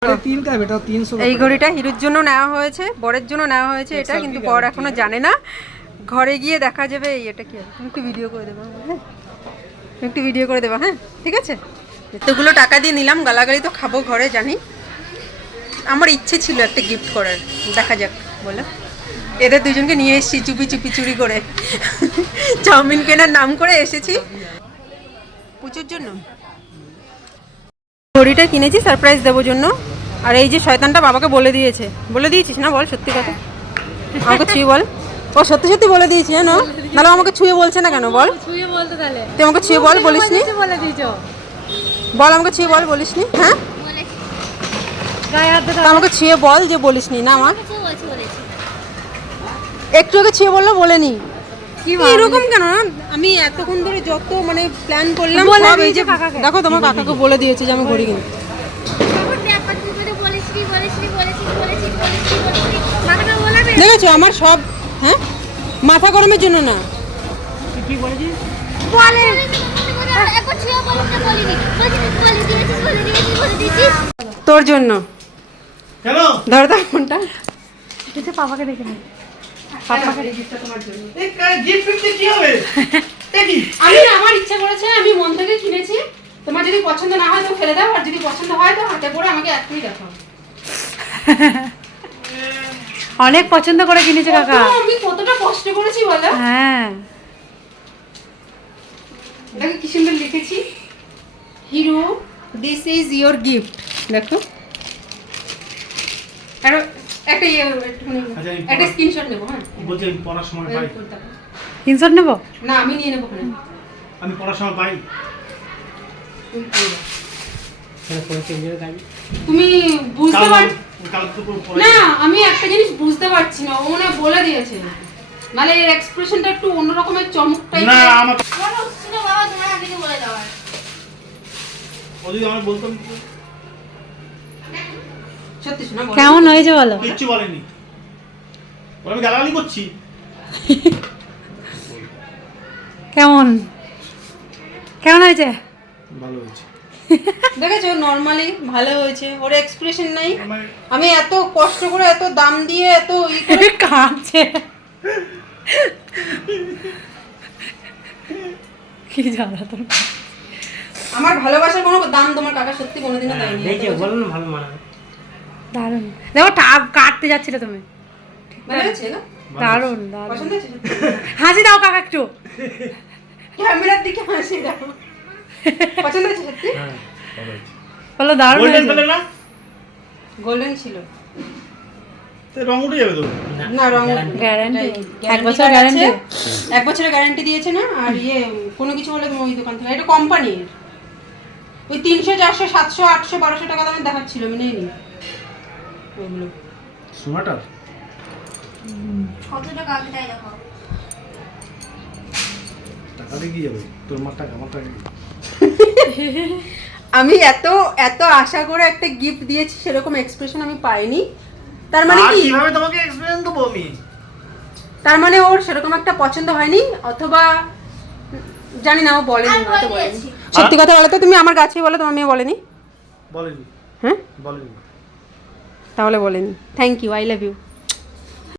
এই ঘড়িটা হিরুর জন্য নেওয়া হয়েছে, বরের জন্য নেওয়া হয়েছে এটা, কিন্তু বর এখনো জানে না। ঘরে গিয়ে দেখা যাবে। এটা কি তুমি একটু ভিডিও করে দেবো? হ্যাঁ, একটু ভিডিও করে দেবো। হ্যাঁ ঠিক আছে। এতগুলো টাকা দিয়ে নিলাম, গালাগালি তো খাবো ঘরে জানি। আমার ইচ্ছে ছিল একটা গিফট করার, দেখা যাক বলো। এদের দুজনকে নিয়ে এসেছি চুপি চুপি চুরি করে, চাউমিন কেনার নাম করে এসেছি পুজোর জন্য। ঘড়িটা কিনেছি সারপ্রাইজ দেওয়ার জন্য। আর এই যে শয়তানটা বাবাকে বলে দিয়েছে। বলে দিয়েছিস না? বল সত্যি কথা, আমাকে ছুঁয়ে বল। ও সত্যি সত্যি বলে দিয়েছি জানো, নাহলে আমাকে ছুঁয়ে বলছে না কেন? বল ছুঁয়ে বলতে, তাহলে তুই আমাকে ছুঁয়ে বল, বলিসনি? বলে দিয়েছো, বল আমাকে ছুঁয়ে বল, বলিসনি? হ্যাঁ গায়ে হাত দে। আমাকে ছুঁয়ে বল যে বলিসনি না। আমার একটু আগে ছুঁয়ে বললো বলেনি। কি এরকম কেন? আমি এতক্ষণ ধরে যত মানে প্ল্যান করলাম সব এই যে দেখো তোমার কাকাকে বলে দিয়েছে যে আমি ঘড়ি কিনি। দেখেছো আমার সব, হ্যাঁ মাথা গরমের জন্য না। কি বলেছিস? তোর জন্য। হ্যালো ধরো তো ফোনটা। কিছু পাপাকে ডেকে নে। পাপাকে গিফটটা তোমার জন্য। এই গিফট কি হবে? আমি আমার ইচ্ছা করেছে, আমি মন থেকে কিনেছি। তোমার যদি পছন্দ না হয় তো ফেলে দাও, আর যদি পছন্দ হয় তো হাতে পড়ে আমাকে এখনই দেখাও। অনেক পছন্দ করে কিনেছে কাকা। আমি কতটা কষ্ট করেছি বলো। হ্যাঁ, দেখো কি সুন্দর লিখেছি, hero this is your gift. দেখো আর একটা একটা স্ক্রিনশট নেবো। হ্যাঁ বলছি আমি পড়ার সময় পাই। স্ক্রিনশট নেব না, আমি নিয়ে নেবো। আমি পড়ার সময় পাই। তুমি বুঝতে পার কাল তো পড়ে না, আমি একটা জিনিস বুঝতে পারছি না। ও মনে হয় বলে দিয়েছে, মানে এর এক্সপ্রেশনটা একটু অন্য রকমের চমক টাইপের। না আমাকে ও যদি আমার বলতাম সত্যি শোনা বলো। কেমন হয়েছে বলো? কিচ্ছু বলেনি। ওর আমি গালাগালি করছি। কেমন কেমন হয়েছে? ভালো হয়েছে। দেখেছো নরমালি ভালো হয়েছে, ওর এক্সপ্রেশন নাই। আমি এত কষ্ট করে এত দাম দিয়ে এত কাঁদছে কি জ্বালা তোর। আমার ভালোবাসার কোনো দাম তোমার কাকা সত্যি কোনোদিনও দেয়নি। দেখে বলো না, ভালো মানাবে। দারুণ। দেখো কাটতে যাচ্ছিলে তুমি। ভালো হয়েছে না? দারুণ পছন্দ দারুণ। হয়েছে? হাসি দাও কাকা একটু। ক্যামেরার দিকে হাসি দাও। পছন্দ হয়েছে সত্যি? হ্যাঁ, ভালো হয়েছে। বলো দারুণ গোল্ডেন হয়েছে। পেলে না? গোল্ডেন ছিল তো রং উঠে যাবে তো। না, রং গ্যারান্টি গ্যারান্টি 1 বছর গ্যারান্টি। 1 বছরের গ্যারান্টি দিয়েছে না। আর কোনো কিছু হলে তুমি ওই দোকান থেকে, এটা কোম্পানির ওই 300 400 700 800 1200 টাকা দামের দেখাচ্ছিল, আমি নেইনি ওইগুলো। সোনাটার কত টাকা আগে তাই দেখো। টাকা দিয়ে কি যাবে? তোর মার টাকা আমার টাকা। আমি এত এত আশা করে একটা গিফট দিয়েছি, সেরকম এক্সপ্রেশন আমি পাইনি। তার মানে আর কি, কিভাবে তোমাকে এক্সপেরিয়েন্স দেবো আমি? তার মানে ওর সেরকম একটা পছন্দ হয়নি, অথবা জানি না, ও বলেনি, হয়তো বলেনি। সত্যি কথা বলো তো, তুমি আমার কাছেই বলো তোমার মেয়ে বলেনি? বলেনি। হ্যাঁ বলেনি। তাহলে বলেনি। Thank you, I love you.